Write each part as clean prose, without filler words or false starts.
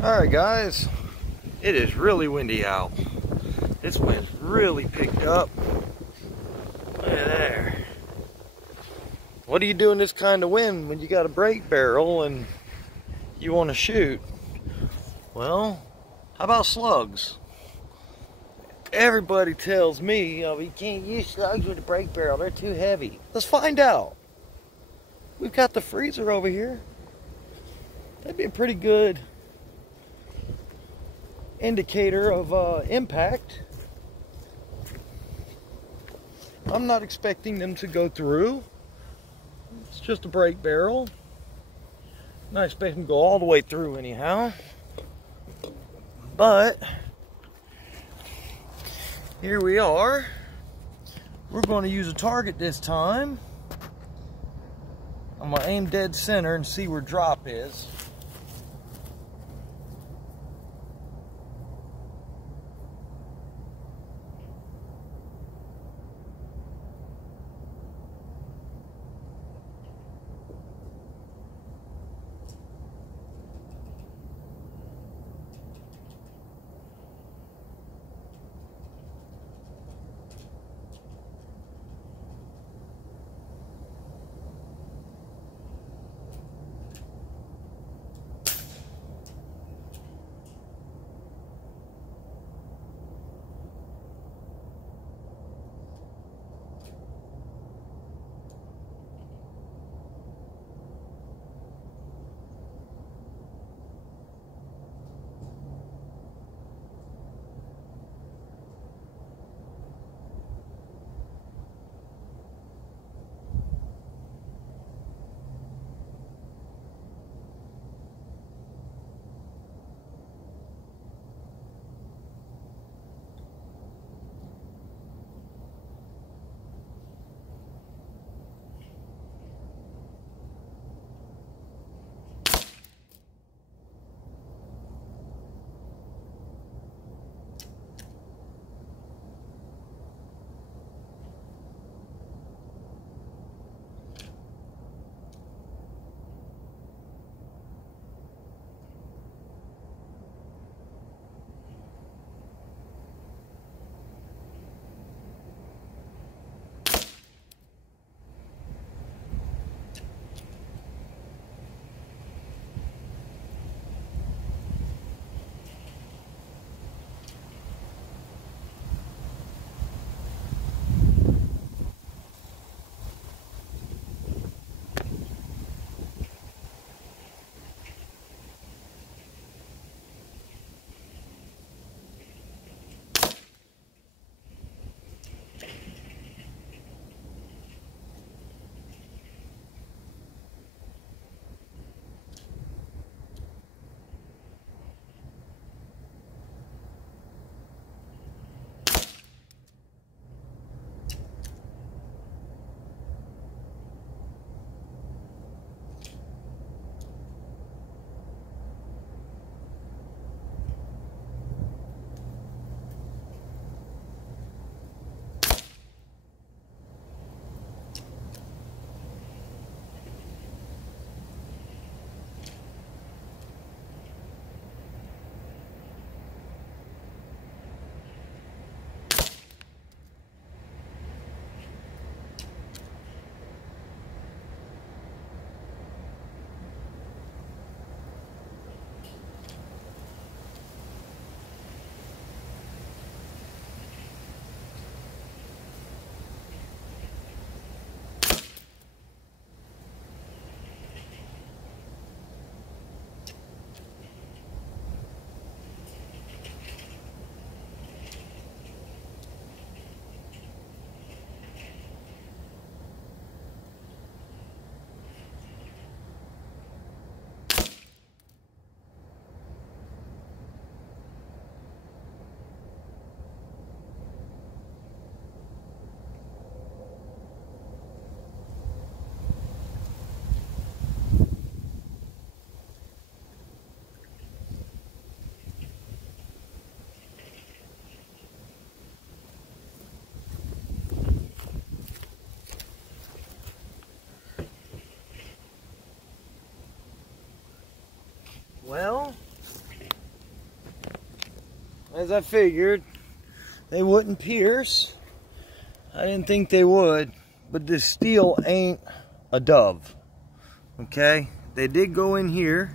Alright guys, it is really windy out. This wind really picked up. Look at there. What do you do in this kind of wind when you got a brake barrel and you want to shoot? Well, how about slugs? Everybody tells me, oh, you can't use slugs with a brake barrel, they're too heavy. Let's find out. We've got the freezer over here. That'd be a pretty good indicator of impact. I'm not expecting them to go through. It's just a brake barrel. Not expecting them to go all the way through anyhow. But here we are. We're going to use a target this time. I'm going to aim dead center and see where drop is. as I figured, they wouldn't pierce. I didn't think they would, but this steel ain't a dove. Okay, they did go in here.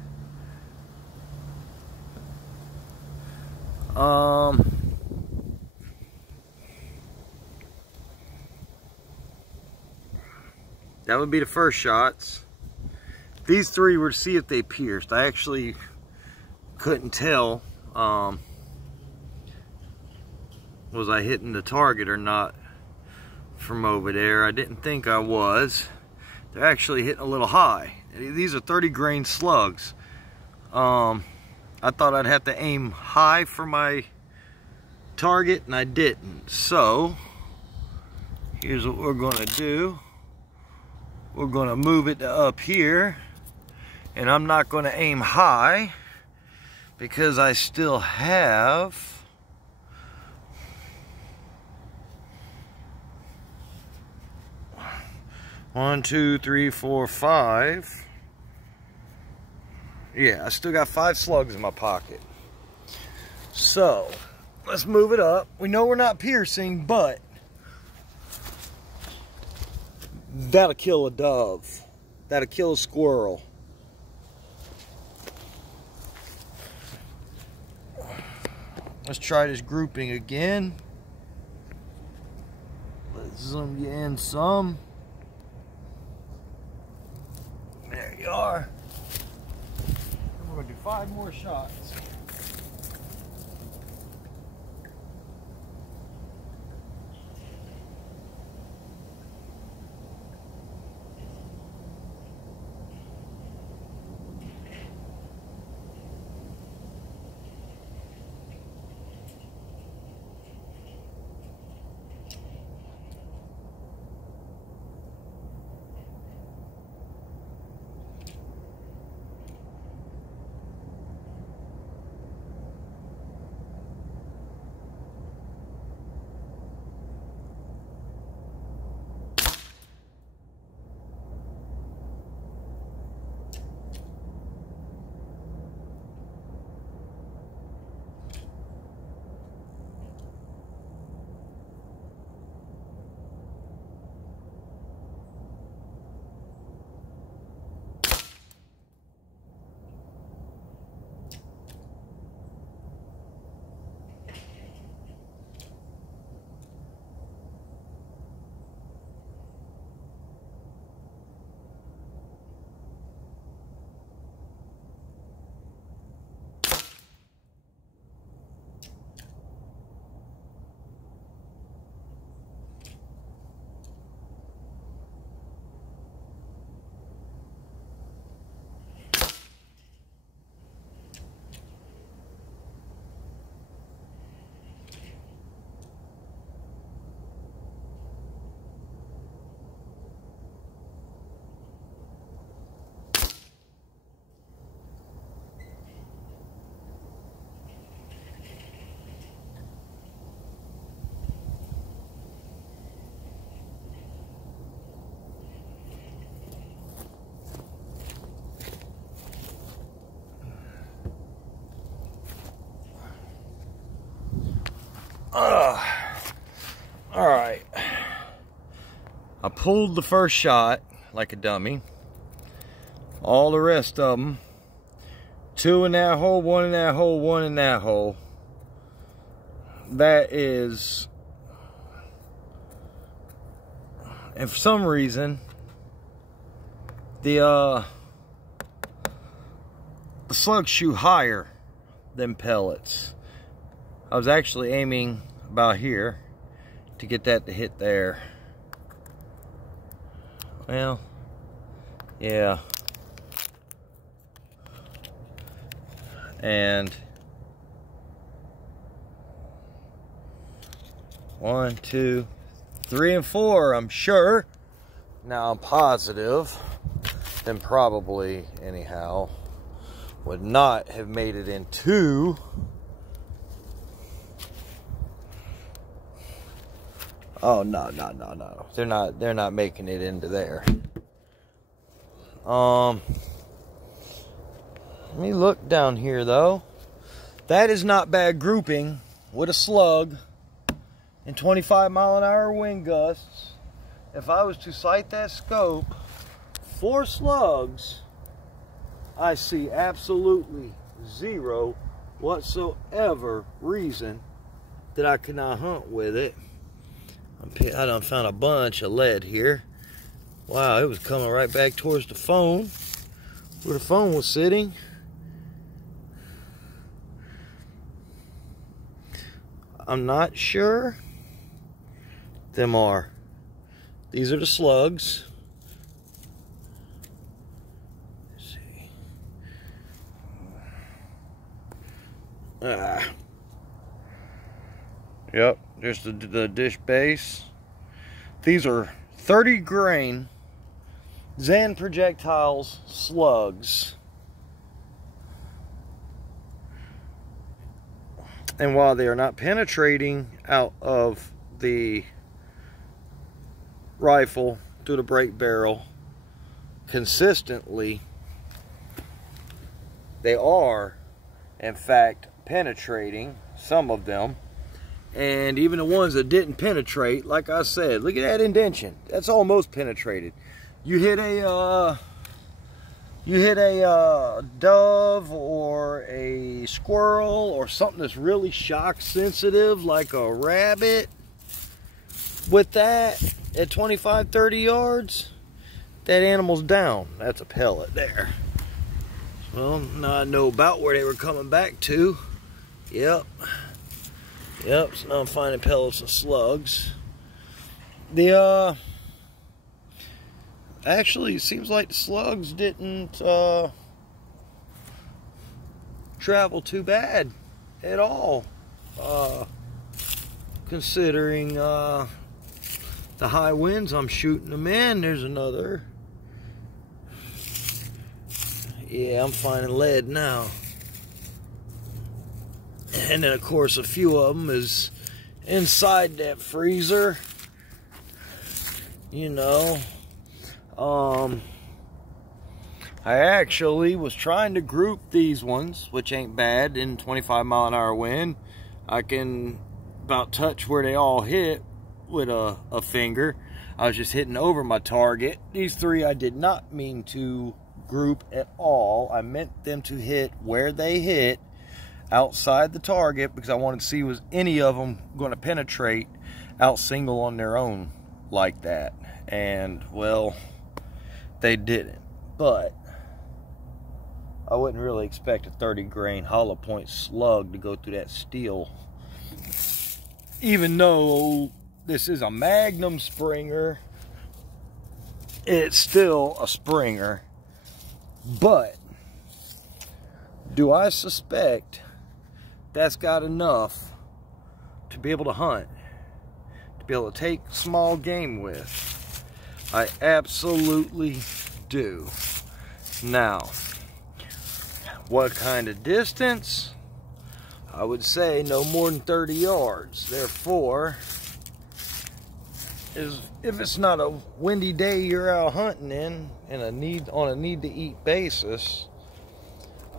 That would be the first shots. These three were to see if they pierced. I actually couldn't tell was I hitting the target or not from over there. I didn't think I was. They're actually hitting a little high. These are 30 grain slugs. I thought I'd have to aim high for my target, and I didn't. So here's what we're gonna do. We're gonna move it to up here, and I'm not gonna aim high because I still have 1, 2, 3, 4, 5. Yeah, I still got 5 slugs in my pocket. So let's move it up. We know we're not piercing, but that'll kill a dove. That'll kill a squirrel. Let's try this grouping again. Let's zoom you in some. There you are. We're going to do 5 more shots. Alright. I pulled the first shot like a dummy. All the rest of them. 2 in that hole, 1 in that hole, 1 in that hole. That is... And for some reason, the slugs shoot higher than pellets. I was actually aiming about here to get that to hit there. Well, yeah. And 1, 2, 3, and 4, I'm sure. Now I'm positive, then probably anyhow would not have made it into oh no. They're not making it into there. Let me look down here though. That is not bad grouping with a slug and 25-mile-an-hour wind gusts, if I was to sight that scope for slugs, I see absolutely zero whatsoever reason that I could not hunt with it. I done found a bunch of lead here. Wow, it was coming right back towards the phone, where the phone was sitting. I'm not sure. These are the slugs. Let's see. Yep, just the dish base. These are 30 grain Zen projectiles slugs. And while they are not penetrating out of the rifle through the brake barrel consistently, they are in fact penetrating, some of them. And even the ones that didn't penetrate, like I said, look at that indentation. That's almost penetrated. You hit a dove or a squirrel or something that's really shock sensitive, like a rabbit, with that at 25, 30 yards, that animal's down. That's a pellet there. Well, now I know about where they were coming back to. Yep, so now I'm finding pellets of slugs. Actually, it seems like the slugs didn't travel too bad at all, considering the high winds I'm shooting them in. There's another. Yeah, I'm finding lead now. And then, of course, a few of them is inside that freezer. You know. I actually was trying to group these ones, which ain't bad, in 25-mile-an-hour wind. I can about touch where they all hit with a finger. I was just hitting over my target. These three I did not mean to group at all. I meant them to hit where they hit outside the target, because I wanted to see was any of them going to penetrate out single on their own like that. And well, they didn't. But I wouldn't really expect a 30 grain hollow point slug to go through that steel. Even though this is a Magnum Springer, it's still a Springer. But do I suspect that's got enough to be able to hunt, to be able to take small game with? I absolutely do. Now, what kind of distance? I would say no more than 30 yards. Therefore, if it's not a windy day you're out hunting in, and on a need-to-eat basis,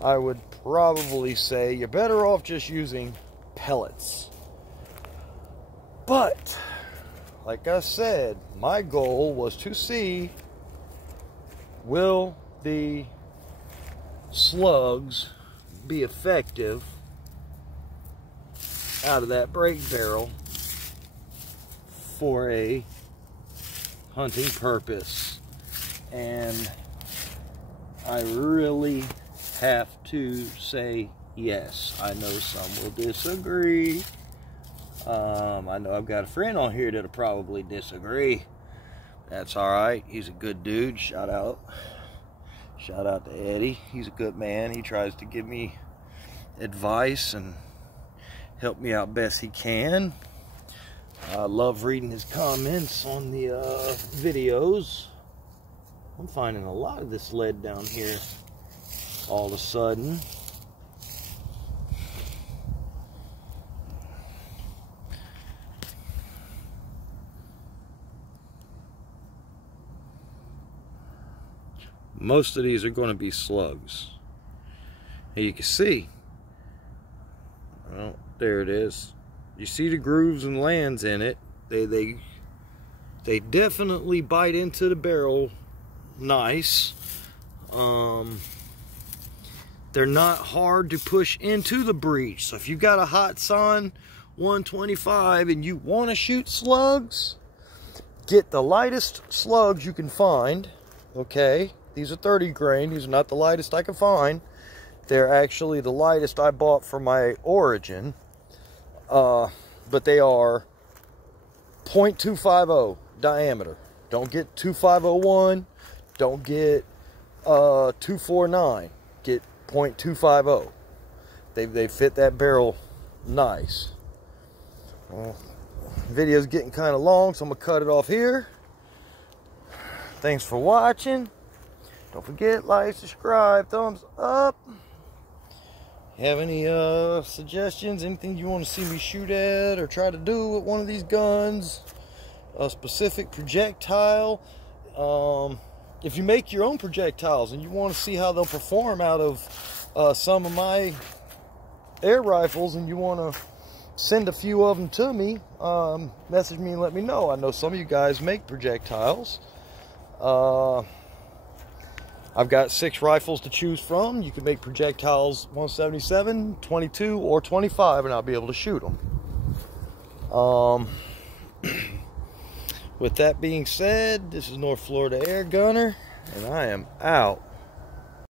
I would probably say you're better off just using pellets. But like I said, my goal was to see, will the slugs be effective out of that brake barrel for a hunting purpose? And I really have to say yes. I know some will disagree. I know I've got a friend on here that'll probably disagree. That's alright. He's a good dude. Shout out to Eddie. He's a good man. He tries to give me advice and help me out best he can. I love reading his comments on the videos. I'm finding a lot of this lead down here all of a sudden. Most of these are going to be slugs. And you can see, well, there it is. You see the grooves and lands in it. They definitely bite into the barrel nice. They're not hard to push into the breech. So if you've got a hot sun 125 and you want to shoot slugs, get the lightest slugs you can find. Okay, these are 30 grain. These are not the lightest I can find. They're actually the lightest I bought for my Origin. But they are 0.250 diameter. Don't get 2501. Don't get 249. Get 0.250. They fit that barrel nice. Well, video's getting kind of long, so I'm gonna cut it off here. Thanks for watching. Don't forget, like, subscribe, thumbs up. Have any suggestions, anything you want to see me shoot at or try to do with one of these guns, a specific projectile? If you make your own projectiles and you want to see how they'll perform out of some of my air rifles, and you want to send a few of them to me, message me and let me know. I know some of you guys make projectiles. I've got 6 rifles to choose from. You can make projectiles 177, 22, or 25, and I'll be able to shoot them. With that being said, this is North Florida Air Gunner, and I am out.